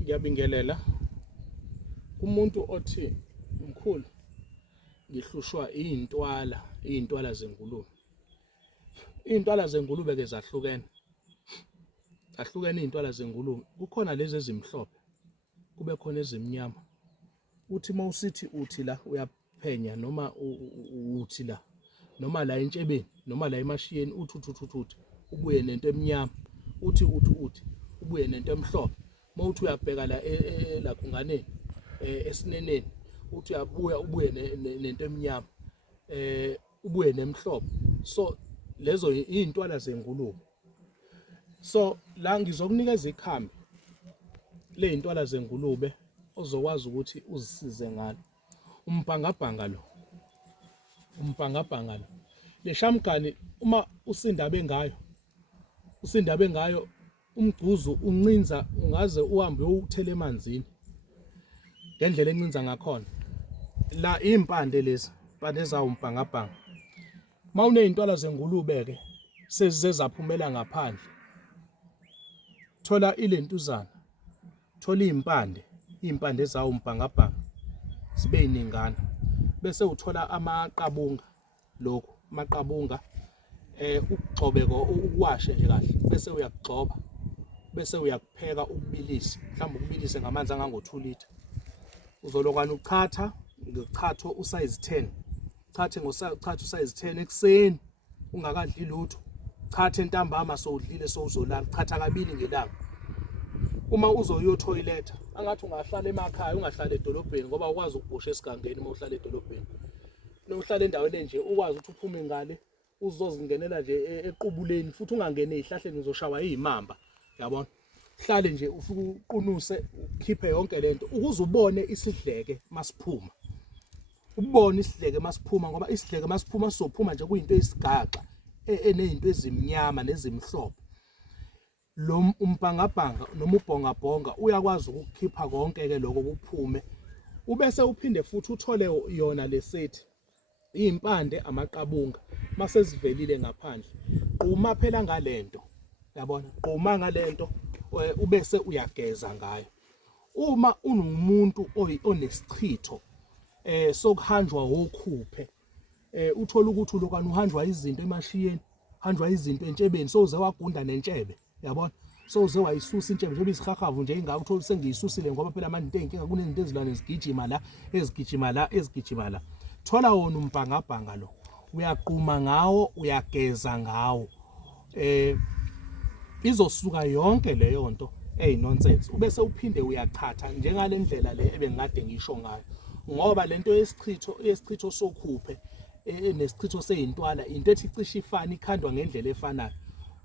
Ngiyabingelela umuntu othi mkhulu ngihlushwa iy'ntwala zengulube. Iy'ntwala zengulube ke zahlukene iy'ntwala zengulube. Kukhona lezi ezimhlophe, kube khona ezimnyama. Uthi mawusithi uthi la uyaphenya noma uthi la noma la entshebeni noma la emashiyeni uthi ubuye nento emnyama, uthi ubuye nento emhlophe. Mawuthi uyabheka la la kunganeni esineneni uthi uyabuya ubuye nento emnyama ubuye nemhlophe. So lezo iy'ntwala zengulube. So la ngizokunikeza ikhambi ley'ntwala zengulube ozokwazi ukuthi uzisize ngalo. Umbhangabhanga lo le shamgani uma usindabe ngayo umgcuzu uncinza, ungaze uhambe uyowuthela emanzini ngendlela encinza ngakhona. La impande lezi impande zawo umbhangabhanga. Mawuney'ntwala zengulube ke sezizezaphumela ngaphandle, thola ilentuzana, thola iy'mpande zawo umbhangabhanga zibe yiningana, bese uthola amaqabunga. Lokhu amaqabunga ukugcobe ukwashe nje kahle, bese uyakugcoba, bese uyakupheka ukubilisa, mhlawumbe ukubilise ngamanzi angango-2 litha. Uzolokwana uchatha ngechatho usize 10, chathe usize 10 ekuseni ungakadli lutho, chathe ntambama sowudlile sowuzolala, chatha kabili ngelanga. Uma uzoyothoyiletha angathi ungahlala emakhaya ungahlala edolobheni ngoba ukwazi ukubhosha esigangeni uma uhlala edolobheni. Uhlala endaweni enje ukwazi ukuthi uphume ngale uzozingenela nje equbuleni, futhi ungangene ey'hlahleni uzoshawa iy'mamba, yabona. Hlale nje ufike uqunuse ukhiphe yonke lento ukuze ubone isidleke masiphuma. Ubone isidleke masiphuma ngoba isidleke masiphuma sizophuma nje kuyinto eyisigaxa eney'nto ezimnyama nezimhlophe. Lo umbhangabhanga noma ubhongabhonga uyakwazi ukukhipha konke ke lokho kuphume. Ubese uphinde futhi uthole yona lesethi iy'mpande amaqabunga mase zivelile ngaphandle. Quma phela ngalento, yabona, quma ngalento ubese uyageza ngayo. Uma unumuntu onesichitho sokuhanjwa wokhuphe, uthola ukuthi ulokwana uhanjwa izinto emashiyeni, hanjwa izinto entshebeni, sowuze wagunda nentshebe, yabona. Sowuze wayisusa intshebe njengoba isihahavu nje ingaka, uthola sengiyisusile ngoba phela manje into ey'nkinga kunezinto ezilwane ezigijima la. Thola wona umbhangabhanga lo, uyaquma ngawo, uyageza ngawo, izosuka yonke leyo nto nonsense. Ubese uphinde uyachatha njengale ndlela le ebengikade ngisho ngayo, ngoba lento yesichitho sokhuphe nesichitho sey'ntwala into ethi cishe ifane, ikhandwa ngendlela efanayo.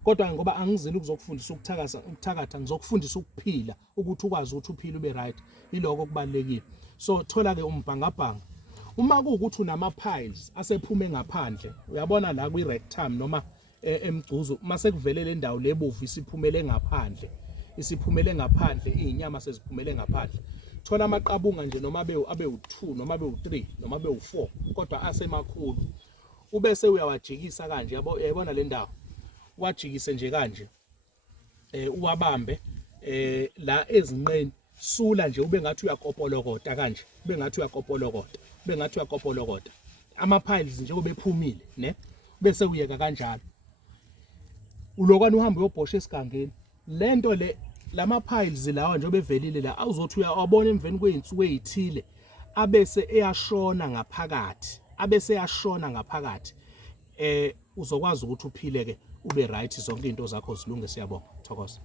Kodwa ngoba angizile ukuzokufundisa ukuthakatha, ngizokufundisa ukuphila ukuthi ukwazi ukuthi uphile ube right. Yiloko okubalulekile. So thola ke umbhangabhanga. Uma kuwukuthi unama-piles asephume ngaphandle, uyabona la kwi-rectum noma emgcuzu, mase kuvele le ndawo lebovu isiphumele ngaphandle, iy'nyama seziphumele ngaphandle. Thola amaqabunga nje noma abe u2 noma abe u3 noma abe u4 kodwa asemakhulu. Ubese uyawajikisa kanje, uyayibona le ndawo, wajikise nje kanje, uwabambe la ezinqeni, sula nje ube ngathi uyakopolokota kanje, ube ngathi uyakopolokota ama-piles nje obephumile, ne? Bese uyeka kanjalo. Ulokwana uhambe uyobhosha esigangeni. Lento le lama-piles lawa nje obevelile la awuzothi uyawabona emveni kwey'nsuku ey'thile abese eyashona ngaphakathi. Uzokwazi ukuthi uphile ke ube right, zonke iy'nto zakho zilunge. Siyabonga. Thokoza.